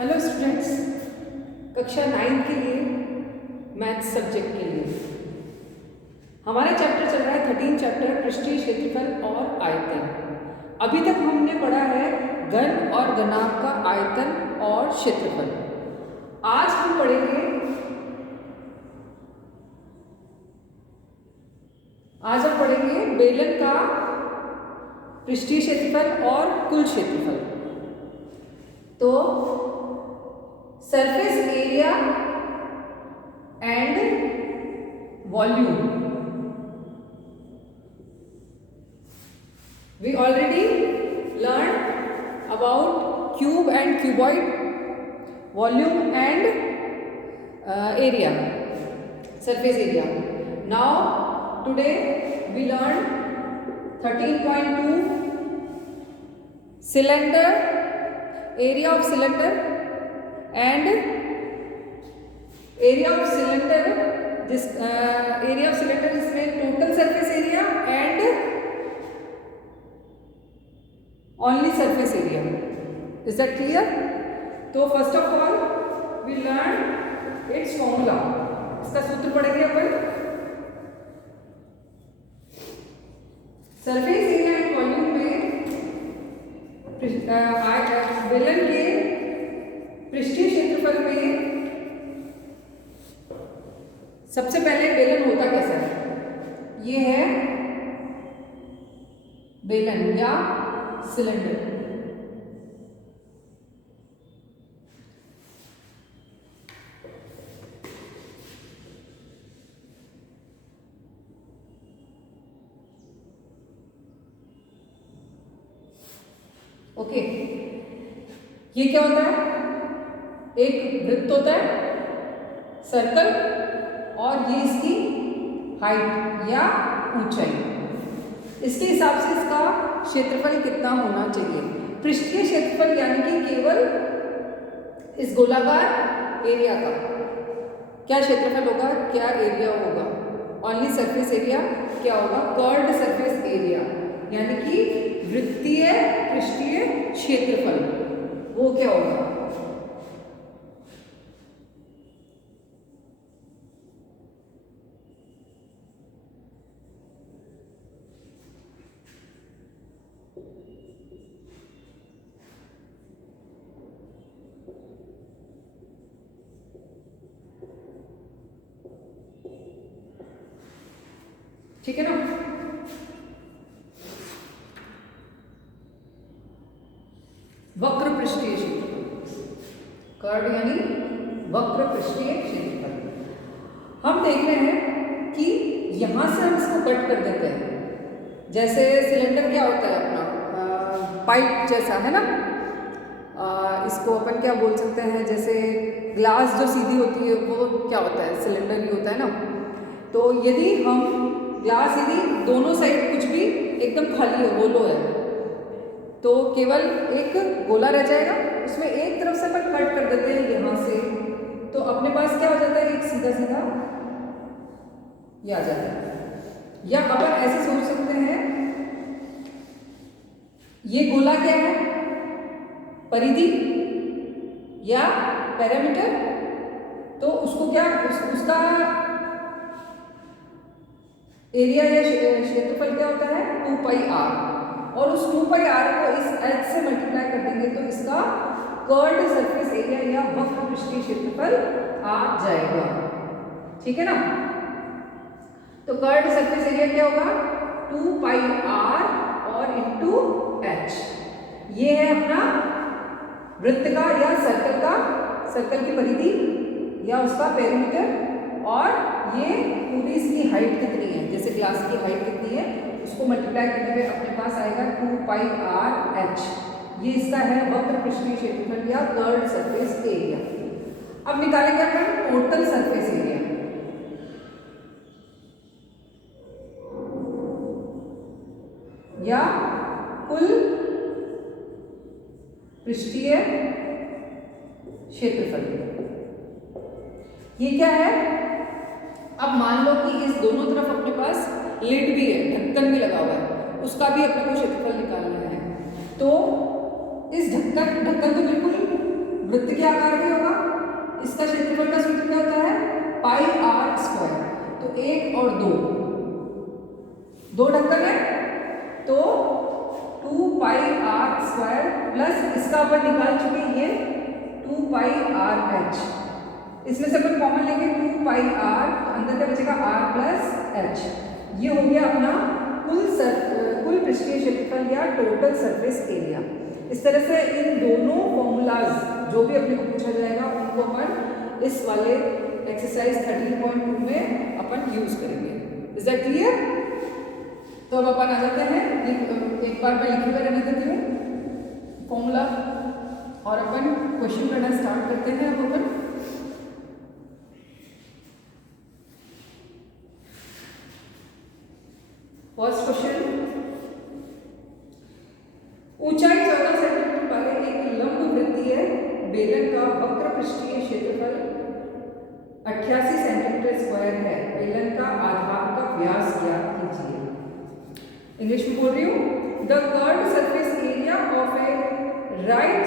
Hello students, कक्षा 9 के लिए मैथ्स सब्जेक्ट के लिए हमारा चैप्टर चल रहा है 13 चैप्टर पृष्ठीय क्षेत्रफल और आयतन। अभी तक हमने पढ़ा है घन और घनाभ का आयतन और क्षेत्रफल। आज हम पढ़ेंगे बेलन का पृष्ठीय क्षेत्रफल और कुल क्षेत्रफल। तो surface area and volume, we already learned about cube and cuboid, volume and area, surface area. Now today we learn 13.2 cylinder, area of cylinder and area of cylinder. This area of cylinder इसमें total surface area and only surface area. Is that clear? तो first of all we learn its formula. इसका सूत्र पढ़ेंगे अपन। Surface area and volume में बेलन के पृष्ठीय क्षेत्रफल में सबसे पहले बेलन होता कैसा है? ये है बेलन या सिलेंडर। ओके, ये क्या होता है? एक वृत्त होता है, सर्कल, और ये इसकी हाइट या ऊंचाई। इसके हिसाब से इसका क्षेत्रफल कितना होना चाहिए? पृष्ठीय क्षेत्रफल यानी कि केवल इस गोलाकार एरिया का क्या क्षेत्रफल होगा, क्या एरिया होगा? ओनली सरफेस एरिया क्या होगा? कर्व्ड सरफेस एरिया, यानी कि वृत्तीय पृष्ठीय क्षेत्रफल, वो क्या होगा? ठीक है ना? वक्र पृष्ठीय क्षेत्रफल, कर्व यानी वक्र पृष्ठीय क्षेत्रफल। हम देख रहे हैं कि यहां से हम इसको कट कर देते हैं। जैसे सिलेंडर क्या होता है अपना, पाइप जैसा है ना। इसको अपन क्या बोल सकते हैं? जैसे ग्लास जो सीधी होती है वो क्या होता है? सिलेंडर ही होता है ना। तो यदि हम ग्लास यदि दोनों साइड कुछ भी एकदम खाली है, होलो है, तो केवल एक गोला रह जाएगा। उसमें एक तरफ से अपन कट कर देते हैं यहाँ से, तो अपने पास क्या हो जाता है? एक सीधा सीधा ये आ जाता है। या अपन ऐसे सोच सकते हैं, ये गोला क्या है? परिधि या पैरामीटर। तो उसको क्या उसका एरिया या क्षेत्रफल क्या होता है? 2πr। और उस 2πr को इस h से मल्टीप्लाई कर देंगे तो इसका कर्व्ड सरफेस एरिया या वक्र पृष्ठीय क्षेत्रफल आ जाएगा। ठीक है ना? तो कर्व्ड सरफेस एरिया क्या होगा? 2πr और इंटू h। ये है अपना वृत्त का या सर्कल की परिधि या उसका पेरीमीटर। और ये पूरी इसकी हाइट कितनी है? जैसे ग्लास की हाइट कितनी है, उसको मल्टीप्लाई करने पे अपने पास आएगा 2πrh। ये इसका है वक्र पृष्ठीय क्षेत्रफल या कर्व्ड सरफेस एरिया। अब निकालेंगे अपन टोटल सरफेस एरिया। या कुल पृष्ठीय क्षेत्रफल। ये क्या है? अब मान लो कि इस दोनों तरफ अपने पास लिड भी है, ढक्कन भी लगा हुआ है, उसका भी अपने को क्षेत्रफल निकालना है। तो इस ढक्कन तो बिल्कुल वृत्त के आकार का होगा। इसका क्षेत्रफल का सूत्र क्या होता है? पाई आर स्क्वायर। तो 1 और 2 ढक्कन है, तो 2 पाई आर स्क्वायर प्लस इसका अपन निकाल चुके ये 2 पाई आर एच। इसमें से अपन कॉमन लेंगे 2 पाई आर, अंदर का बचेगा आर प्लस एच। ये हो गया अपना कुल पृष्ठीय क्षेत्रफल या टोटल सरफेस एरिया। इस तरह से इन दोनों फॉर्मूलाज जो भी अपने को पूछा जाएगा उनको अपन इस वाले एक्सरसाइज 13.2 में अपन यूज करेंगे। Is that clear? तो अब अपन आ जाते हैं, एक बार मैं लिखकर रहने देती हूँ फॉर्मूला और अपन क्वेश्चन करना स्टार्ट करते हैं। अब अपन फर्स्ट क्वेश्चन, ऊंचाई 14 सेंटीमीटर वाले एक लंब वृत्तीय बेलन का वक्र पृष्ठीय क्षेत्रफल 88 सेंटीमीटर स्क्वायर है। बेलन का आधार का व्यास ज्ञात कीजिए। इंग्लिश में बोल रही हूँ। The curved surface area of A right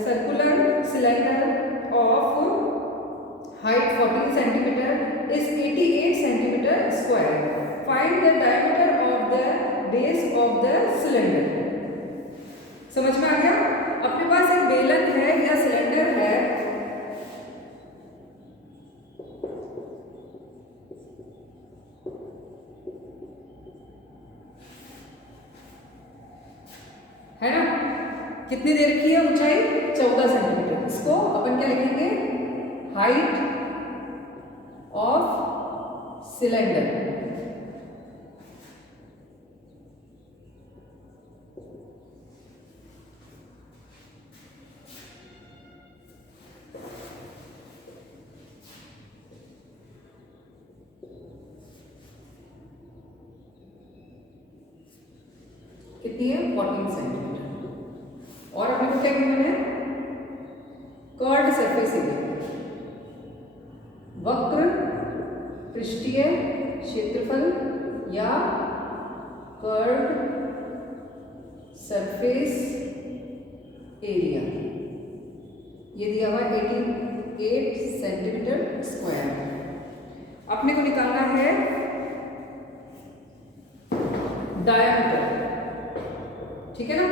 circular cylinder of height 14 centimetre is 88 centimetre square. Find the diameter of the base of the cylinder. समझ में आ गया? अपने पास एक बेलन है या सिलेंडर है, है ना? कितनी देर की है? ऊंचाई 14 सेंटीमीटर। इसको अपन क्या लिखेंगे? Height of cylinder. कितनी है? 14 सेंटीमीटर। और अपने को क्या कहना है? कर्व्ड सरफेस एरिया, वक्र पृष्ठीय क्षेत्रफल या कर्व्ड सरफेस एरिया, ये दिया हुआ 88 सेंटीमीटर स्क्वायर। अपने को निकालना है डायमीटर, ठीक है ना?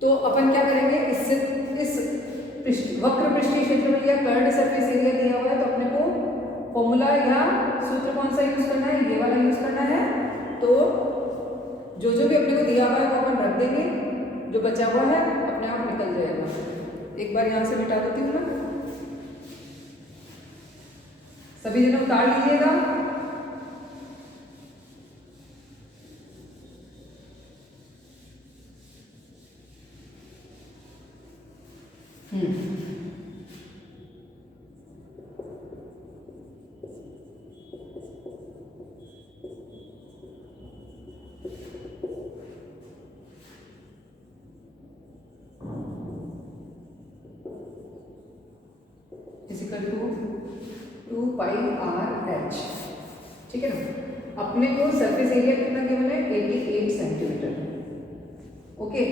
तो अपन क्या करेंगे? इससे इस वक्र पृष्ठीय क्षेत्रफल या कर्व्ड सरफेस एरिया दिया हुआ है, तो अपने को फॉर्मूला या सूत्र कौन सा यूज करना है? ये वाला यूज करना है। तो जो भी अपने को दिया हुआ है वो अपन रख देंगे, जो बचा हुआ है अपने आप निकल जाएगा। एक बार यहां से मिटा देती हूँ ना, सभी जने उतार लीजिएगा। Equal to 2 pi r h, ठीक है ना? अपने को सरफेस एरिया कितना गिवन है? 88 सेंटीमीटर। ओके,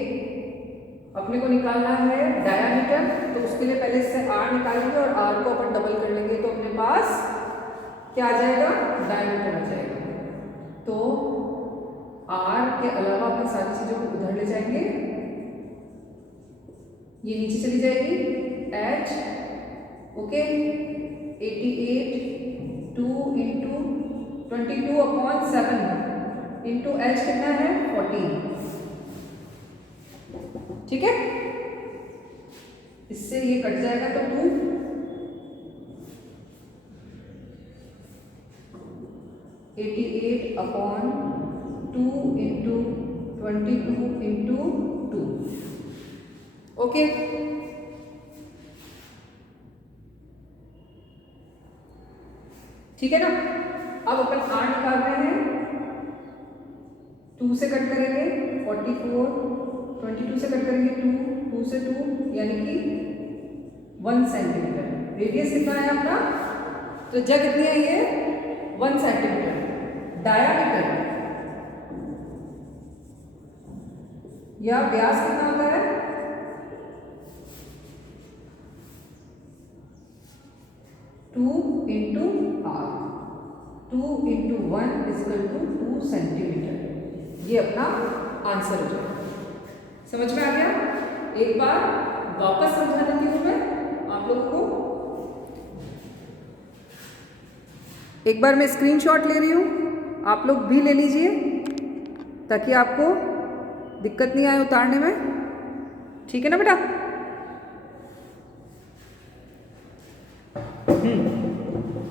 अपने को निकालना है डायमीटर, तो उसके लिए पहले इससे आर निकालेंगे और आर को अपन डबल कर लेंगे, तो अपने पास क्या आ जाएगा? डायमीटर आ जाएगा। तो आर के अलावा अपन सारी चीजों को उधर ले जाएंगे, ये नीचे चली जाएगी H. Okay, 88 2 into 22/7 into H कितना है? 14, ठीक है? इससे ये कट जाएगा तो 2, 88/2 इंटू 22 इंटू 2। ओके, ठीक है ना? अब अपन आर निकाल रहे हैं, 2 से कट करेंगे 44, 22 से कट करेंगे 2, 2 से 2 यानी कि 1 सेंटीमीटर। रेडियस कितना है अपना? तो जगह कितनी है? ये 1 सेंटीमीटर। डायमीटर या व्यास कितना होता है? Into r, 2 into 1 equal to 2 centimetre. ये अपना आंसर हो जाएगा। समझ में आ गया? एक बार वापस समझा देती हूँ मैं आप लोगों को। एक बार मैं स्क्रीनशॉट ले रही हूँ, आप लोग भी ले लीजिए ताकि आपको दिक्कत नहीं आए उतारने में। ठीक है ना बेटा?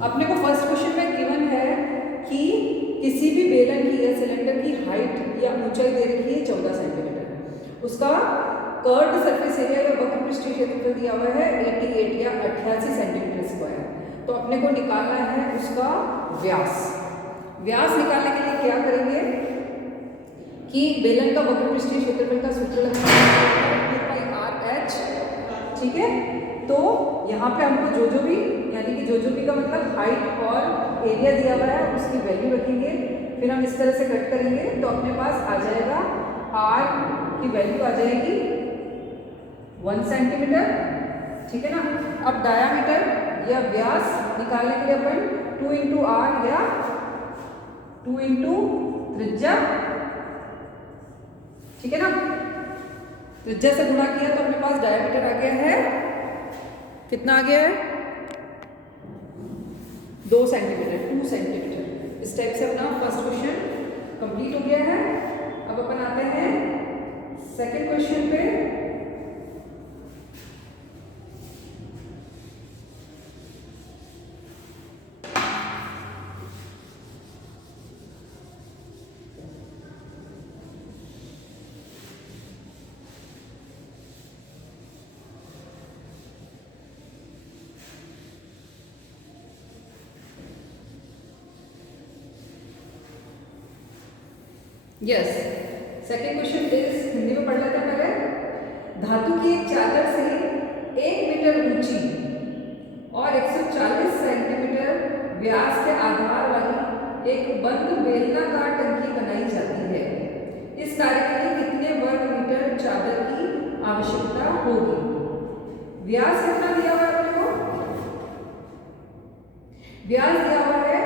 अपने को फर्स्ट क्वेश्चन में गिवन है कि किसी भी बेलन की या सिलेंडर की हाइट या ऊंचाई दे रखी है 14 सेंटीमीटर। उसका कर्व्ड सरफेस एरिया या वक्र पृष्ठीय क्षेत्रफल दिया हुआ है 88 या 88 सेंटीमीटर स्क्वायर। तो अपने को निकालना है उसका व्यास। व्यास निकालने के लिए क्या करेंगे कि बेलन का वक्र पृष्ठीय क्षेत्रफल का सूत्र लगाएंगे RH। ठीक है? तो यहाँ पे हमको जो भी यानी कि जो भी का मतलब हाइट और एरिया दिया हुआ है उसकी वैल्यू रखेंगे। फिर हम इस तरह से कट करेंगे तो अपने पास आ जाएगा R की वैल्यू आ जाएगी 1 सेंटीमीटर। ठीक है ना? अब डायामीटर या व्यास निकालने के लिए अपन 2 इंटू आर या 2 इंटू त्रिज्या, ठीक है ना, त्रिज्या से गुणा किया तो अपने पास डायामीटर आ गया है, कितना आ गया है 2 सेंटीमीटर, 2 सेंटीमीटर। इस टाइप से अपना फर्स्ट क्वेश्चन कंप्लीट हो गया है। अब अपन आते हैं सेकंड क्वेश्चन पे। Yes, second question is, Hindi में पढ़ लेते हैं पहले। धातु की एक चादर से 1 मीटर ऊंची और 140 सेंटीमीटर व्यास के आधार वाली एक बंद बेलनाकार टंकी बनाई जाती है। इस कार्य के लिए कितने वर्ग मीटर चादर की आवश्यकता होगी? व्यास कितना दिया हुआ है अपने को? व्यास दिया हुआ है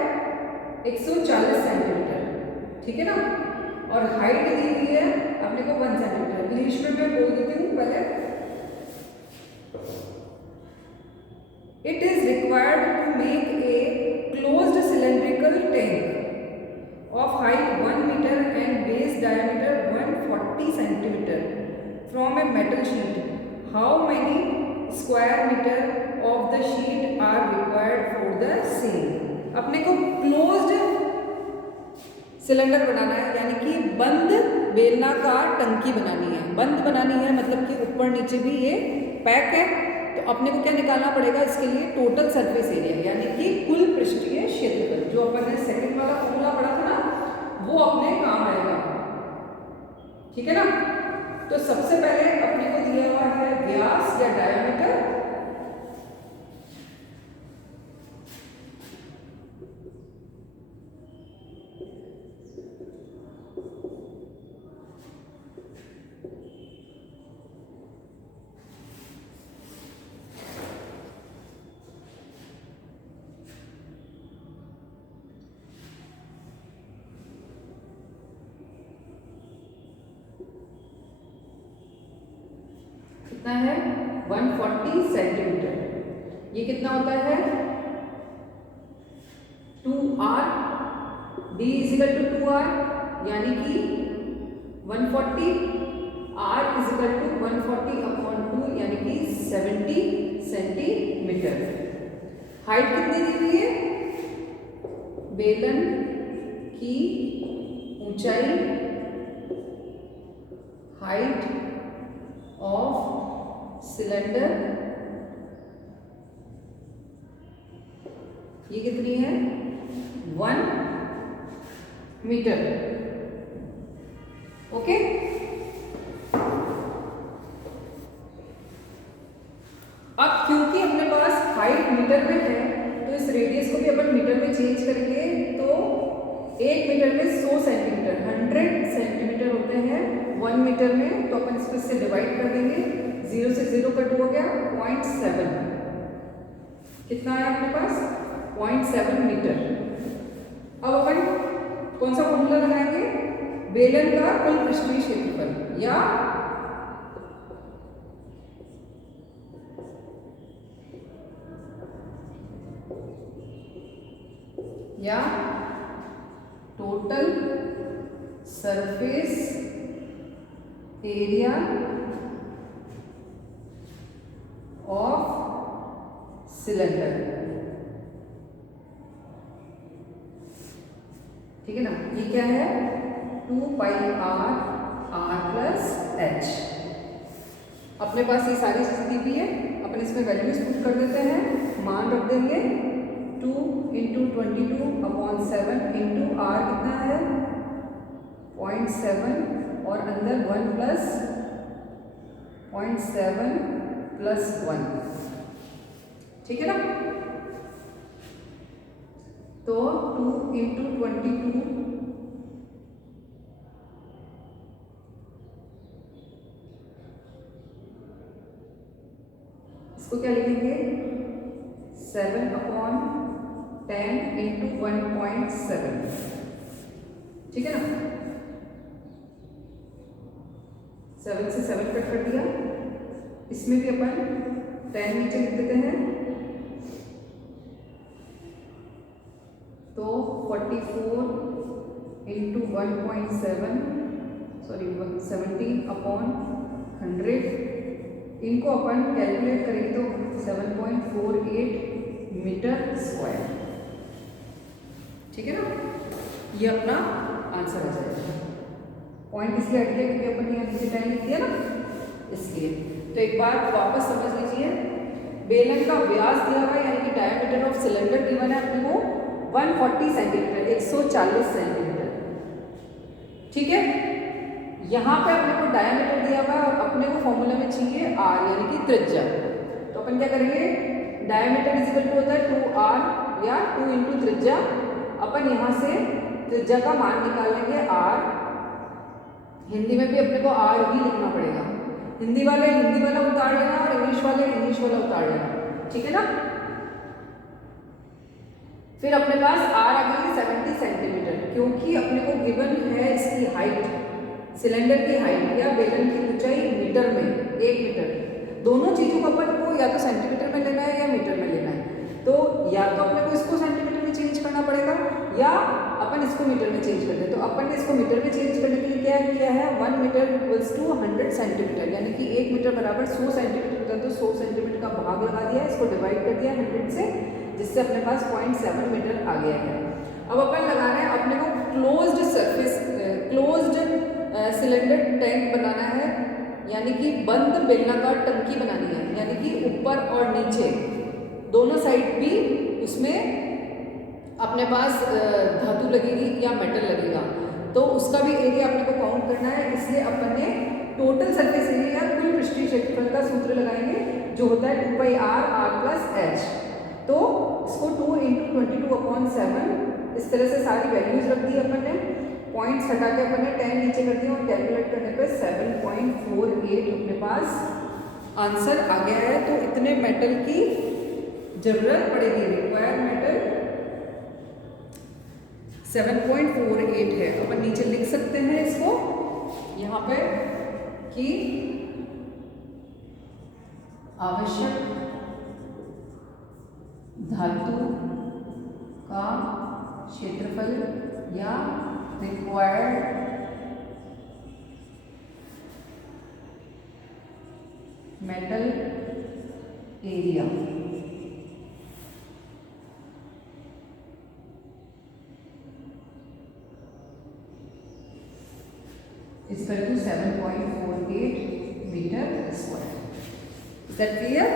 140 सेंटीमीटर। ठीक है ना? और हाइट दी हुई है अपने को 1 सेंटीमीटर। इंग्लिश में मैं बोल देती हूँ पहले। It is required to make a closed cylindrical tank of height 1 metre and base diameter 140 centimetre from a metal sheet. How many square metre of the sheet are required for the same? अपने को closed cylinder बनाना है, यानी कि बंद बेलनाकार टंकी बनानी है। बंद बनानी है मतलब कि ऊपर नीचे भी ये पैक है। तो अपने को क्या निकालना पड़ेगा इसके लिए? टोटल सरफेस एरिया, यानी कि कुल पृष्ठीय क्षेत्रफल। जो अपन ने सेकंड वाला फॉर्मूला पढ़ा था ना, वो अपने काम आएगा। ठीक है ना? तो सबसे पहले अपने को दिया हुआ है व्यास या डायामीटर। कितना है? 140 सेंटीमीटर। ये कितना होता है? 2r, d is equal to 2r, यानी कि 140, r इजिकल टू 140 अपॉन 2 यानी कि 70 सेंटीमीटर। हाइट कितनी दी हुई है? बेलन की ऊंचाई, हाइट ऑफ सिलेंडर, ये कितनी है? 1 मीटर। ओके? अब क्योंकि अपने पास हाइट मीटर में है तो इस रेडियस को भी अपन मीटर में चेंज करेंगे। तो 1 मीटर में 100 सेंटीमीटर, 100 सेंटीमीटर होते हैं 1 मीटर में। तो अपन इसको इससे डिवाइड कर देंगे, 0 से 0 कट हो गया, 0.7। कितना है अपने पास? 0.7 मीटर। अब अपन कौन सा फॉर्मूला लगाएंगे, बेलन का कुल पृष्ठीय क्षेत्रफल या total surface area of cylinder. ठीक है ना, ये क्या है 2 पाई r प्लस h। अपने पास ये सारी चीज दी हुई है, अपन इसमें वैल्यूज पुट कर देते हैं, मान रख देंगे 2 × 22/7 × r कितना है 0.7 और अंदर 1 प्लस 0.7 प्लस 1। ठीक है ना, तो 2 × 22 इसको क्या लिखेंगे 7/10 × 1.7। ठीक है ना, 7 से 7 कट कर दिया, इसमें भी अपन 10 नीचे लिख देते हैं, तो 44 × 1.7 सॉरी 70/100। इनको अपन कैलकुलेट करेंगे तो 7.48 मीटर स्क्वायर। ठीक है ना, ये अपना आंसर आ जाएगा। पॉइंट इसलिए हट गया क्योंकि अपन यहाँ नीचे 10 लिख दिया ना, इसलिए। तो एक बार वापस समझ लीजिए, बेलन का व्यास दिया हुआ है, यानी कि डायमीटर ऑफ सिलेंडर गिवन है अपने को 140 सेंटीमीटर, 140 सेंटीमीटर। ठीक है, यहाँ पे अपने को डायमीटर दिया हुआ है और अपने को फॉर्मूला में चाहिए r यानी कि त्रिज्या। तो अपन क्या करेंगे, डायमीटर इक्वल टू होता है 2r या 2 × त्रिज्या। अपन यहाँ से त्रिज्या का मान निकाल लेंगे r। हिंदी में भी अपने को r ही लिखना पड़ेगा, हिंदी वाला उतार लेना और इंग्लिश वाला उतार लेना। ठीक है ना, फिर अपने पास r आ गई 70 सेंटीमीटर, क्योंकि अपने को गिवन है इसकी हाइट, सिलेंडर की हाइट या बेलन की ऊंचाई मीटर में, 1 मीटर। दोनों चीजों को अपन को या तो सेंटीमीटर में लेना है या मीटर में लेना है। तो या तो अपने को इसको सेंटीमीटर में चेंज करना पड़ेगा या अपन इसको मीटर में चेंज कर दें। तो अपन ने इसको मीटर में चेंज करने के लिए क्या किया है, 1 मीटर इक्वल्स टू 100 सेंटीमीटर, यानी कि 1 मीटर बराबर 100 सेंटीमीटर होता है। तो 100 सेंटीमीटर का भाग लगा दिया, इसको डिवाइड कर दिया 100 से, जिससे अपने पास 0.7 मीटर आ गया है। अब अपन लगाना है अपने को closed surface, closed cylinder tank बनाना है, यानी कि बंद बेलनाकार टंकी बनानी है, यानी कि ऊपर और नीचे दोनों साइड भी उसमें अपने पास धातु लगेगी या मेटल लगेगा, तो उसका भी एरिया अपने को काउंट करना है। इसलिए अपन ने टोटल सरफेस एरिया कुल पृष्ठीय क्षेत्रफल का सूत्र लगाएंगे, जो होता है 2 पाई r प्लस h। तो इसको 2 × 22/7 इस तरह से सारी वैल्यूज रख दी अपन ने, पॉइंट्स हटा के अपन ने 10 नीचे कर दिया और कैलकुलेट करने पे 7.48 अपने पास आंसर आ गया है। तो इतने मेटल की जरूरत पड़ेगी, रिक्वायर्ड मेटल 7.48 है। अपन नीचे लिख सकते हैं इसको यहाँ पे कि आवश्यक धातु का क्षेत्रफल या required metal area is equal to 7.48 meter square. Is that clear?